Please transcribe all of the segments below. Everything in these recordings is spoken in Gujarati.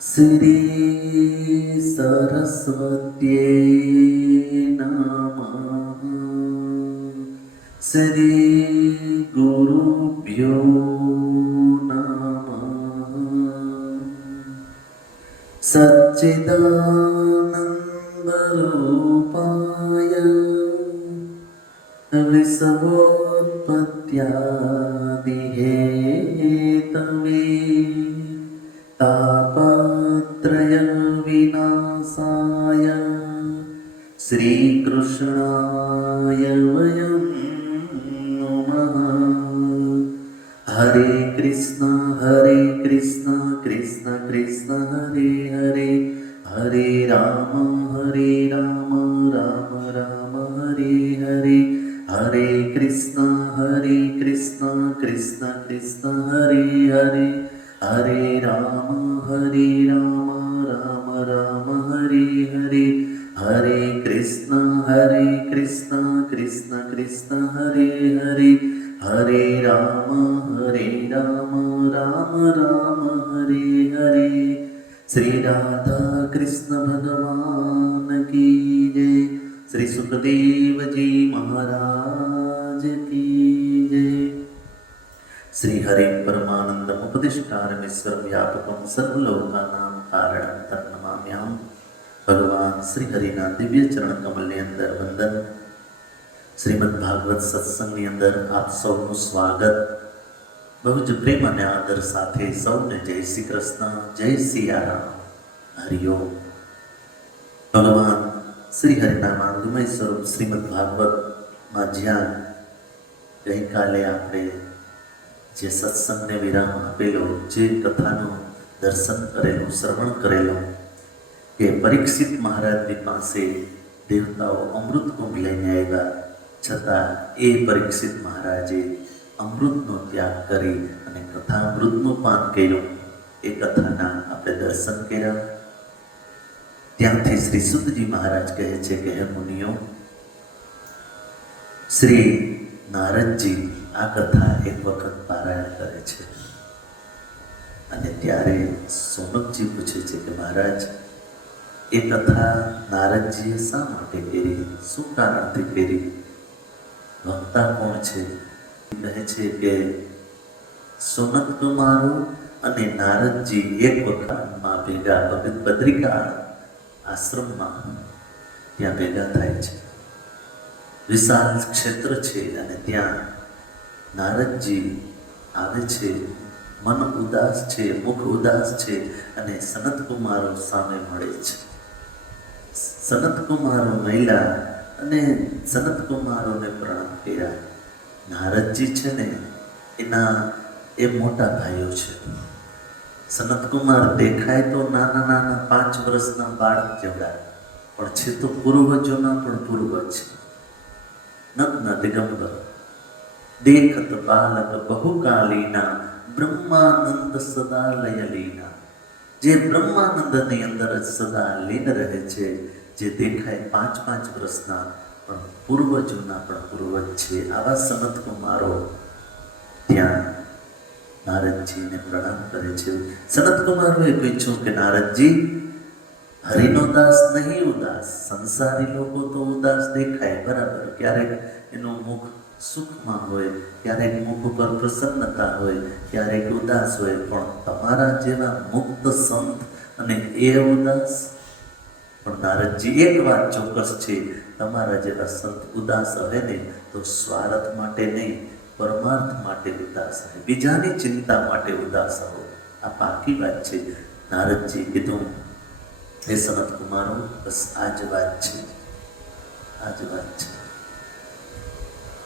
श्री नमः। नामः श्रीगुरुभ्यो नमः। सच्चिदानन्दरूपाय ऋषभोत्पत्यादिहे ता विनाशाय श्रीकृष्णाय वयं नमः हरे कृष्ण हरे कृष्ण कृष्ण कृष्ण हरे हरे हरे राम हरे राम राम राम हरे हरे हरे कृष्ण हरे कृष्ण कृष्ण कृष्ण हरे हरे हरे राम हरे Ram Ram Ram Hare Hare Krishna Hare Krishna Krishna Krishna Hare Hare Hare Rama Hare Rama Rama Rama Hare Hare Sri Radha Krishna Bhagavan ki jai Sri Sukadev ji Maharaj ki jai Shri Hari పరమానందం ఉపదిష్టారమేశ్వరం వ్యాపకం సర్వలోకానాం కారణం తన్నమామ్యాం ભગવાન શ્રી હરિના દિવ્ય ચરણ કમલની અંદર વંદન. શ્રીમદ ભાગવત સત્સંગની અંદર આપ સૌનું સ્વાગત. બહુ જ પ્રેમ અને આદર સાથે સૌને જય શ્રી કૃષ્ણ, જય સિયારામ હરિઓમ ભગવાન શ્રી હરિના માંગમય સ્વરૂપ શ્રીમદ ભાગવતમાં જ્યાં ગઈકાલે આપણે જે સત્સંગને વિરામ આપેલો, જે કથાનું દર્શન કરેલું, શ્રવણ કરેલું કે પરીક્ષિત મહારાજની પાસે દેવતાઓ અમૃત કુંભ લઈને આવ્યા. છતાં એ પરીક્ષિત મહારાજે અમૃતનો ત્યાગ કરી અને કથા અમૃતનું પાન કર્યું. એ કથાના આપણે દર્શન કર્યા. ત્યાંથી શ્રી સુદજી મહારાજ કહે છે કે, હે મુનિઓ, શ્રી નારદજી આ કથા એક વખત પારાયણ કરે છે. અને ત્યારે સોનકજી પૂછે છે કે, મહારાજ એ કથા નારદજીએ શા માટે કરી? શું કારણથી કરી? વક્તા કોણ છે? કહે છે કે સોનક કુમારો અને નારદજી એક વખતમાં ભેગા ભગત બદ્રિકા આશ્રમમાં ત્યાં ભેગા થાય છે. વિશાળ ક્ષેત્ર છે અને ત્યાં નારદજી આવે છે. મન ઉદાસ છે, મુખ ઉદાસ છે અને સનત કુમારો સામે મળે છે. સનત કુમારો મહિલા અને સનત કુમારોને પ્રણામ કર્યા. નારદજી છે ને, એના એ મોટા ભાઈઓ છે. સનત કુમાર દેખાય તો નાના નાના પાંચ વર્ષના બાળક જેવડા, પણ છે તો પૂર્વજોના પણ પૂર્વજ છે. નગ્ન દિગંબર, દેખત બાલક બહુકાલીના, બ્રહ્માનંદ સદા લયલીના. જે બ્રહ્માનંદની અંદર જ સદા લીન રહે છે જે દેખાય પાંચ પાંચ વર્ષના પણ પૂર્વજોના પણ પૂર્વજ છે. આવા સનત કુમારો ત્યાં નારદજીને પ્રણામ કરે છે. સનત કુમારોએ પૂછ્યું કે નારદજી, હરિનો દાસ નહીં ઉદાસ, સંસારી લોકો તો ઉદાસ દેખાય, બરાબર. ક્યારેક એનું મુખ સુખમાં હોય, ક્યારેક મુખ ઉપર પ્રસન્નતા હોય, ક્યારેક ઉદાસ હોય, પણ તમારા જેવા મુક્ત સંત અને એ ઉદાસ પણ નારદજી એક વાત ચોક્કસ છે, તમારા જેવા સંત ઉદાસ રહે ને તો સ્વાર્થ માટે નહીં, પરમાર્થ માટે ઉદાસ રહે. બીજાની ચિંતા માટે ઉદાસ રહો. આ પાકી વાત છે. નારદજી કીધું, હે સનત કુમારો, બસ આ જ વાત છે. આ જ વાત છે.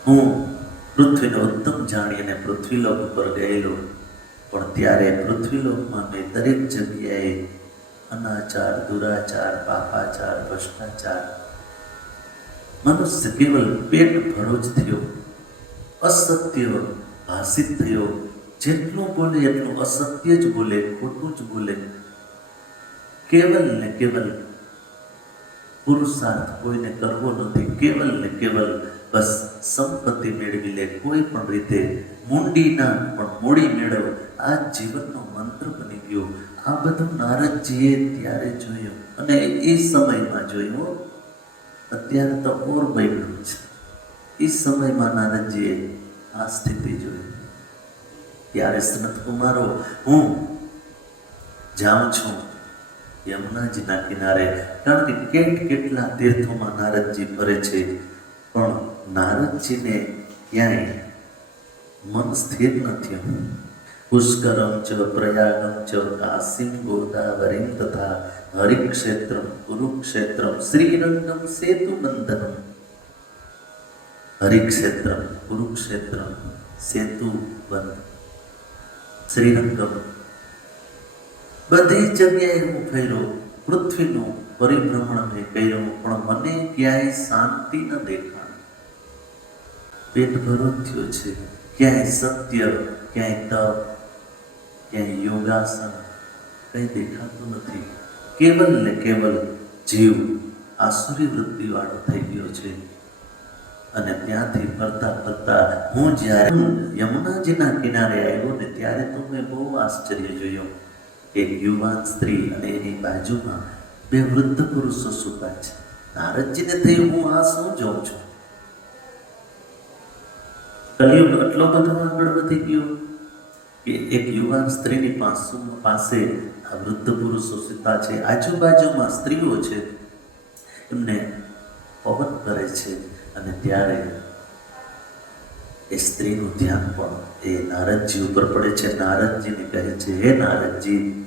હું પૃથ્વીને ઉત્તમ જાણીને પૃથ્વીલોક ઉપર ગયેલો, પણ ત્યારે પૃથ્વીલોકમાં મેં દરેક જગ્યાએ અનાચાર દુરાચાર પાપાચાર ભ્રષ્ટાચાર મનુષ્ય કેવલ પેટ ભરો જ થયો અસત્ય ભાષિત થયો જેટલું બોલે એટલું અસત્ય જ બોલે ખોટું જ બોલે કેવલ ને કેવલ પુરુષાર્થ કોઈને કરવો નથી, કેવલ ને કેવલ બસ સંપત્તિ મેળવી લે કોઈ પણ રીતે મૂંડી ના પણ મૂડી મેળવ. આ જીવનનો મંત્ર બની ગયો. આ બધું નારદજીએ ત્યારે જોયું અને એ સમયમાં જોયું અત્યારે તો ઓર બન્યું છે એ સમયમાં નારદજીએ આ સ્થિતિ જોઈ. ત્યારે સનત કુમારો હું જાઉં છું. યમુનાજીના કિનારે. કારણ કે કેટ કેટલા તીર્થોમાં નારદજી ફરે છે. પણ નારદજીને ક્યાંય મન સ્થિર નથી પુષ્કરમ ચ પ્રયાગમ ચ કાશીમ ગોદાવરીમ તથા હરિક્ષેત્રમ કુરુક્ષેત્રમ શ્રીરંગમ સેતુ બંધનમ હરિક્ષેત્રમ કુરુક્ષેત્રમ સેતુ બંધ શ્રીરંગમ બધી જગ્યાએ હું ફેર્યો પૃથ્વીનું પરિભ્રમણ મેં કર્યું પણ મને ક્યાંય શાંતિ ન દેખાણ પેટ ભરો થયો છે ક્યાંય સત્ય ક્યાંય તપ ક્યાંય યોગાસન કંઈ દેખાતું નથી. કેવલ ને કેવલ જીવ આસુરી વૃત્તિવાળો થઈ ગયો છે. અને ત્યાંથી ફરતા ફરતા હું જ્યારે યમુનાજીના કિનારે આવ્યો ને ત્યારે તો મેં બહુ આશ્ચર્ય જોયું એક યુવાન સ્ત્રી અને એની બાજુમાં બે વૃદ્ધ પુરુષો સુતા છે. નારદજીને થયું હું આ શું જોઉં છું? કલયુગ એટલો બધો આગળ વધી ગયો. કે એક યુવાન સ્ત્રીની પાસે આ વૃદ્ધ પુરુષો સીતા છે. આજુબાજુમાં સ્ત્રીઓ છે. એમને પવન કરે છે અને ત્યારે એ સ્ત્રીનું ધ્યાન પણ એ નારદજી ઉપર પડે છે. નારદજીને કહે છે, હે નારદજી,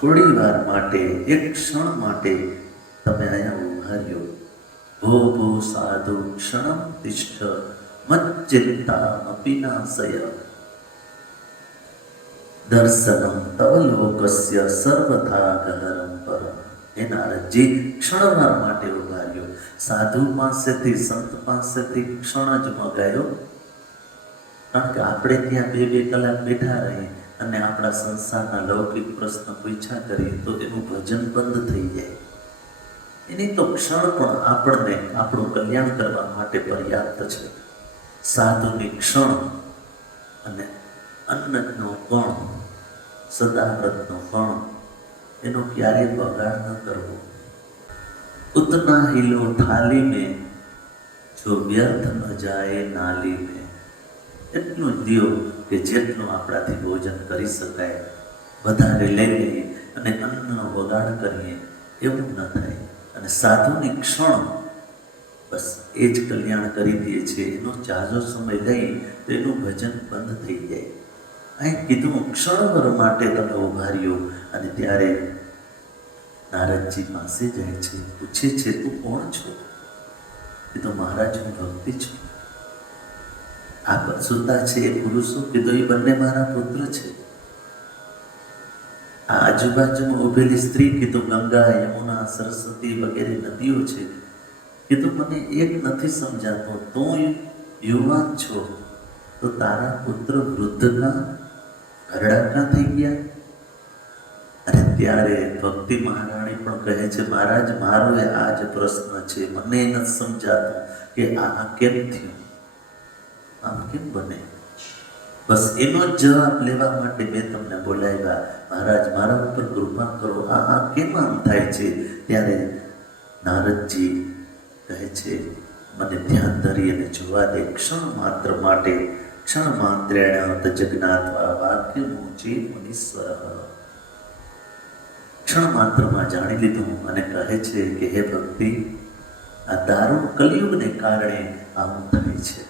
થોડી વાર માટે, એક ક્ષણ માટે તમે અહીંયા ઊભા રહ્યો. ભો ભો, સાધુ, ક્ષણમ તિષ્ઠ મચ્ચિંતા અપિનાશય દર્શનમ તવ લોકસ્ય સર્વથા ગહરમ પરમ એ નારદજી ક્ષણવાર માટે ઊભા રહ્યો સાધુ પાસેથી, સંત પાસેથી ક્ષણ જ મગાયો। કારણ કે આપણે ત્યાં બે બે કલાક બેઠા રહીએ અને આપણા સંસારના લૌકિક પ્રશ્ન પૂછા કરીએ તો એનું ભજન બંધ થઈ જાય। એની તો ક્ષણ પણ આપણને આપણું કલ્યાણ કરવા માટે પર્યાપ્ત છે। સાધુની ક્ષણ અને અન્નનો કણ સદાવ્રતનો કણ એનો ક્યારેય બગાડ ન કરવો. ઉતના હિલો થાલી મેં જો વ્યર્થ ન જાય નાલી મેં એટલું જ દિયો કે જેટલું આપણાથી ભોજન કરી શકાય, વધારે લઈ લઈએ અને અન્નનો બગાડ કરીએ એવું ન થાય. અને સાધુની ક્ષણ, બસ એ જ કલ્યાણ કરી દે છે. એનો ચાજો સમય લઈ તો એનું ભજન બંધ થઈ જાય. અહીં કીધું, ક્ષણભર માટે તમે ઊભા રહ્યો અને ત્યારે નારદજી પાસે જાય છે, પૂછે છે, તું કોણ છો? એ તો મહારાજ ભક્તિ છું. આ પરસુતા છે, એ પુરુષો કીધો એ બંને મારા પુત્ર છે. આ આજુબાજુમાં ઉભેલી સ્ત્રી કીધું, ગંગા, યમુના, સરસ્વતી વગેરે નદીઓ છે. કીધું, મને એક નથી સમજાતો, તું યુવાન છો, તો તારા પુત્ર વૃદ્ધના ઘરડાકા થઈ ગયા. અને ત્યારે ભક્તિ મહારાણી પણ કહે છે, મહારાજ, મારો એ આ જ પ્રશ્ન છે. મને નથી સમજાતું કે આ કેમ થયું? આમ કેમ બને? બસ એનો જ જવાબ લેવા માટે મેં તમને બોલાવ્યા. મહારાજ, મારા ઉપર કૃપા કરો. આ આ કેમ આમ થાય છે? ત્યારે નારદજી કહે છે, મને ધ્યાન ધરી અને જોવા દે. ક્ષણ માત્ર માટે ક્ષણ માત્રેણ જગનાથવા જે મુનીશ્વર ક્ષણ માત્રમાં જાણી લીધું અને કહે છે કે હે ભક્તિ આ દારૂણ કલયુગને કારણે આવું થાય છે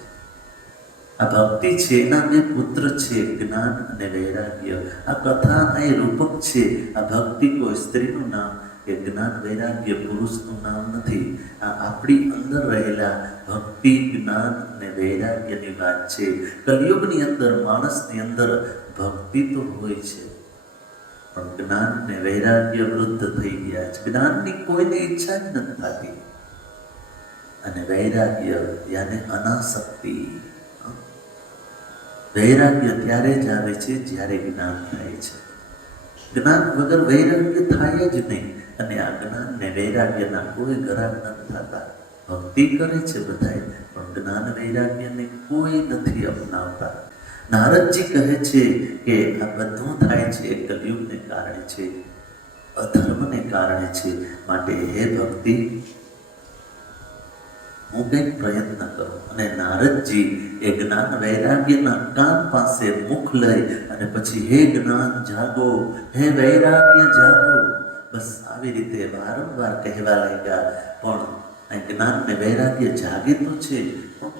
આ ભક્તિ છે એના બે પુત્ર છે જ્ઞાન અને વૈરાગ્ય આ કથા એ રૂપક છે આ ભક્તિ કોઈ સ્ત્રીનું નામ કે જ્ઞાન વૈરાગ્ય પુરુષનું નામ નથી. આ આપણી અંદર રહેલા ભક્તિ, જ્ઞાન અને વૈરાગ્યની વાત છે. કલયુગની અંદર, માણસની અંદર ભક્તિ તો હોય છે. પણ જ્ઞાન ને વૈરાગ્ય વૃદ્ધ થઈ ગયા છે. જ્ઞાનની કોઈને ઈચ્છા જ નથી થતી. અને વૈરાગ્ય યાને અનાસક્તિ. વૈરાગ્ય ત્યારે જ આવે છે જ્યારે જ્ઞાન થાય છે. જ્ઞાન વગર વૈરાગ્ય થાય જ નહીં. અને આ જ્ઞાન ને વૈરાગ્યના કોઈ ગરાગ નથી થતા. ભક્તિ કરે છે બધાય પણ જ્ઞાન વૈરાગ્યને કોઈ નથી અપનાવતા. નારદજી કહે છે કે આ બધું થાય છે કલયુગને કારણે છે, અધર્મને કારણે છે. માટે હે ભક્તિ, હું કંઈક પ્રયત્ન કરું. અને નારદજી એ જ્ઞાન વૈરાગ્યના કાન પાસે મુખ લઈ અને પછી, હે જ્ઞાન જાગો, હે વૈરાગ્ય જાગો. બસ આવી રીતે વારંવાર કહેવા લાગ્યા, પણ આ જ્ઞાન ને વૈરાગ્ય જાગે છે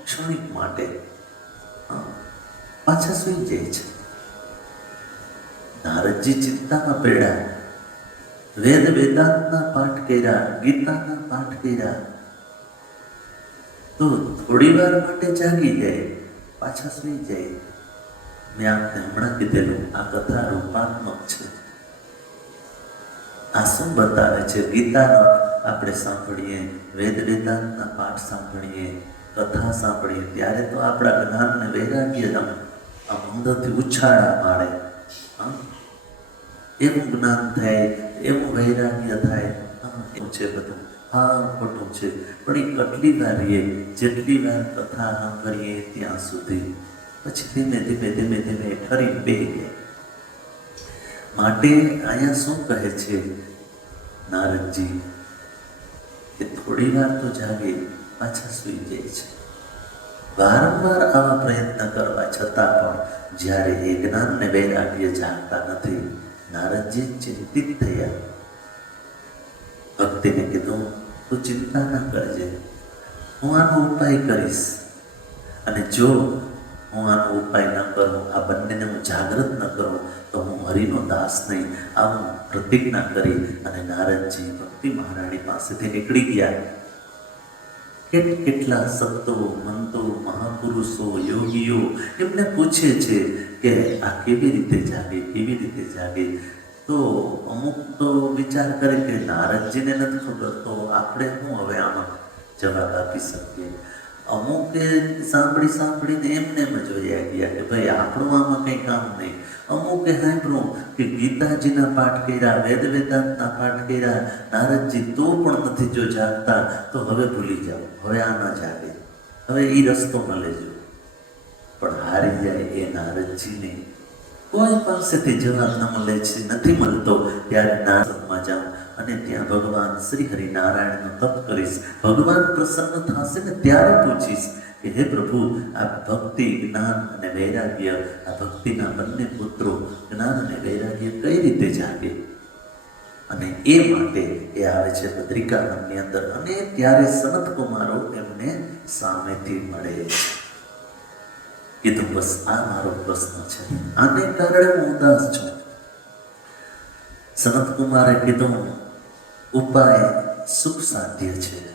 ક્ષણિક માટે. પાછા સુઈ જાય છે. નારદજી ચિંતામાં પડ્યા વેદ વેદાંતના પાઠ કર્યા, ગીતાના પાઠ કર્યા. તો થોડી વાર માટે જાગી જાય પાછા સુઈ જાય મેં આપને હમણાં કીધેલું, આ કથા રૂપાત્મક છે. આ શું બતાવે છે? ગીતાનો આપણે સાંભળીએ, વેદ વેદાંતના પાઠ સાંભળીએ, કથા સાંભળીએ, ત્યારે તો આપણા જ્ઞાનને વૈરાગ્ય આમ આમ અંદરથી ઉછાળા મારે? એવું જ્ઞાન થાય, એવું વૈરાગ્ય થાય એવું છે બધું. હા, ખોટું છે. પણ એ કેટલી વાર જેટલી વાર કથા કરીએ ત્યાં સુધી, પછી ધીમે ધીમે ધીમે ધીમે ફરી બે ગયા માટે અહીંયા શું કહે છે? નારદજી કે થોડી વાર તો જાગે, પાછા સૂઈ જાય છે. વારંવાર આવા પ્રયત્ન કરવા છતાં પણ જ્યારે એ જ્ઞાનને વૈરાગ્ય જાગતા નથી, નારદજી ચિંતિત થયા. ભક્તિને કીધું, તું ચિંતા ના કરજે. હું આનો ઉપાય કરીશ. અને જો હું આનો ઉપાય ન કરું, આ બંનેને હું જાગૃત ન કરું, તો હું હરિનો દાસ નહીં. આવું પ્રતિજ્ઞા કરી અને નારદજી ભક્તિ મહારાણી પાસેથી નીકળી ગયા. કેટ કેટલા સંતો, મંતો, મહાપુરુષો, યોગીઓ એમને પૂછે છે કે આ કેવી રીતે જાગે, કેવી રીતે જાગે? તો અમુક તો વિચાર કરે કે નારદજીને નથી ખબર, તો આપણે શું હવે આમાં જવાબ આપી શકીએ? અમુકે સાંભળી સાંભળીને એમને એમ જોયા ગયા કે ભાઈ આપણું આમાં કંઈ કામ નહીં. અમુકે સાંભળ્યું કે ગીતાજીના પાઠ કર્યા વેદ વેદાંતના પાઠ કર્યા, નારદજી તો પણ નથી જો જાગતા તો હવે ભૂલી જાઓ. હવે આ ન જાગે. હવે એ રસ્તો મળે લેજો. પણ હારી જાય એ નારદજીને. કોઈ પાસેથી જવાબ ન મળે છે, નથી મળતો. ત્યારે નારદમાં જાઉં. અને ત્યાં ભગવાન શ્રી હરિનારાયણનું તપ કરીશ. ભગવાન પ્રસન્ન થશે ને ત્યારે પૂછીશ કે, હે પ્રભુ, આ ભક્તિ, જ્ઞાન અને વૈરાગ્ય, આ ભક્તિના બંને પુત્રો જ્ઞાન અને વૈરાગ્ય કઈ રીતે જાગે? અને એ માટે એ આવે છે બદ્રિકાવનની અંદર. અને ત્યારે સનત કુમારો એમને સામેથી મળે. કીધું, બસ, આ મારો પ્રશ્ન છે. આને કારણે હું ઉદાસ છું. સનત કુમારે કીધું ઉપાય સુખ સાધ્ય છે.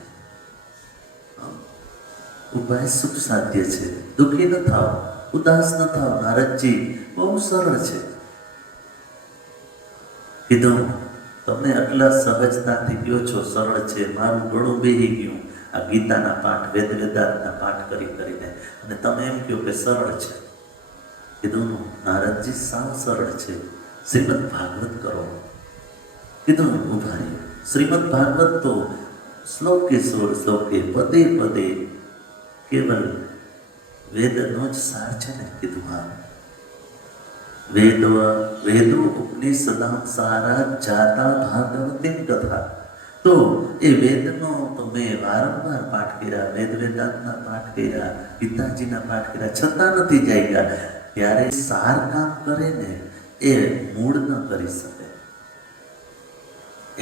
ઉપાય સુખ સાધ્ય છે. દુઃખી ન થાવ, ઉદાસ ન થાવ, નારદજી, બહુ સરળ છે. કીધું તમે આટલા સહજતાથી કયો છો? સરળ છે. મારું ગળું બેહી ગયું. આ ગીતાના પાઠ વેદ વેદાંતના પાઠ કરી કરીને. અને તમે એમ કહો કે સરળ છે. કીધું નારદજી સાવ સરળ છે. શ્રીમદ ભાગવત કરો. કીધું, ઊભા રહ્યો. શ્રીમદ ભાગવત તો શ્લોકે સોળ શ્લોકે પદે પદે કેવલ વેદનો જ સાર છે ને કીધું હા વેદ વેદો ઉપનિષદાં સારા જાતા ભાગવતી કથા તો એ વેદનો તો મેં વારંવાર પાઠ કર્યા વેદ વેદાંતના પાઠ કર્યા ગીતાજીના પાઠ કર્યા છતાં નથી જાગ્યા ત્યારે સાર કામ કરે ને એ મૂળ ન કરી શકે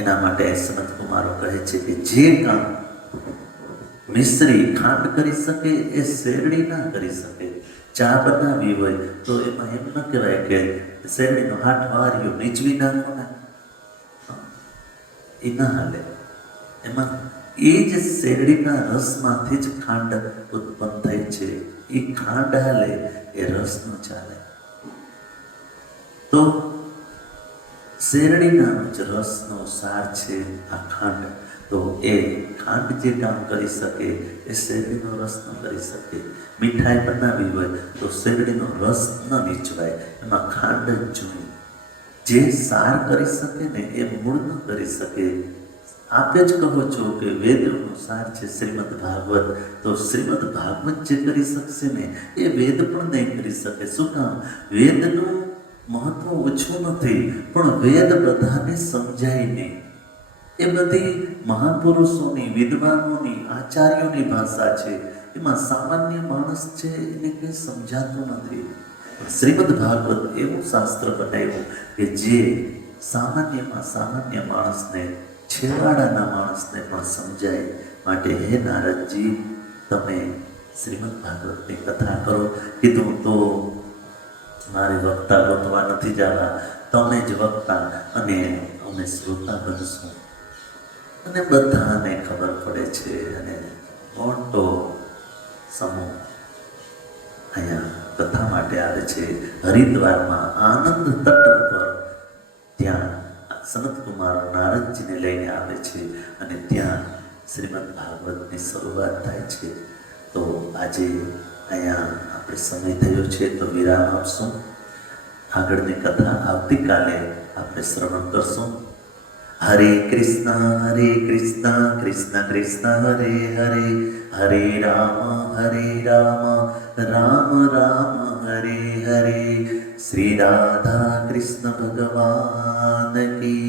એના માટે સનત કુમારો કહે છે કે જે કામ મિશ્રી ખાંડ કરી શકે, એ શેરડી ના કરી શકે ચા બનાવી હોય, તો એમાં એમ ન કહેવાય કે શેરડીનો હાથ વાર્યો નીચવી નાખો ને એ ના હાલે. એમાં એ જ શેરડીના રસમાંથી જ ખાંડ ઉત્પન્ન થઈ છે. એ ખાંડ હાલે, એ રસ ન ચાલે. તો શેરડીના જ રસનો સાર છે આ ખાંડ. તો એ ખાંડ જે કામ કરી શકે, એ શેરડીનો રસ ન કરી શકે. મીઠાઈ બનાવવી હોય તો શેરડીનો રસ ન નીચવાય એમાં ખાંડ જ જોઈએ જે સાર કરી શકે ને એ મૂળ ન કરી શકે. આપે જ કહો છો કે વેદનો સાર છે શ્રીમદ ભાગવત. તો શ્રીમદ ભાગવત જે કરી શકશે ને, એ વેદ પણ નહીં કરી શકે. શું કામ? વેદનું મહત્વ ઓછું નથી, પણ વેદ બધાને સમજાય નહીં એ બધી મહાપુરુષોની, વિદ્વાનોની, આચાર્યોની ભાષા છે. એમાં સામાન્ય માણસ છે એને કંઈ સમજાતું નથી. શ્રીમદ ભાગવત એવું શાસ્ત્ર બનાવ્યું કે જે સામાન્યમાં સામાન્ય માણસને, છેવાડાના માણસને પણ સમજાય. માટે હે નારદજી, તમે શ્રીમદ ભાગવતની કથા કરો. કીધું તો મારે વક્તા ગોતવા નથી જવા તમે જ વક્તા અને અમે શ્રોતા બનશું. અને બધાને ખબર પડે છે અને મોટો સમૂહ અહીંયા કથા માટે આવે છે. હરિદ્વારમાં આનંદ તટ પર ત્યાં સનત કુમાર નારદજીને લઈને આવે છે અને ત્યાં શ્રીમદ ભાગવતની શરૂઆત થાય છે. તો આજે અહીંયા આપણે સમય થયો છે તો વિરામ આપશું. આગળની કથા આવતીકાલે આપણે શ્રવણ કરશું. હરે કૃષ્ણ હરે કૃષ્ણ કૃષ્ણ કૃષ્ણ, હરે હરે હરે રામ હરે રામ રામ રામ, હરે હરે. શ્રી રાધા કૃષ્ણ ભગવાન કી